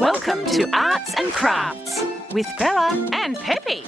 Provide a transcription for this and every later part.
Welcome to Arts and Crafts with Bella and Pepe.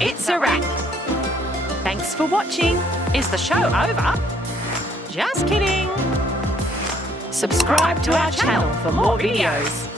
It's a wrap. Thanks for watching. Is the show over? Just kidding. Subscribe to our channel for more videos.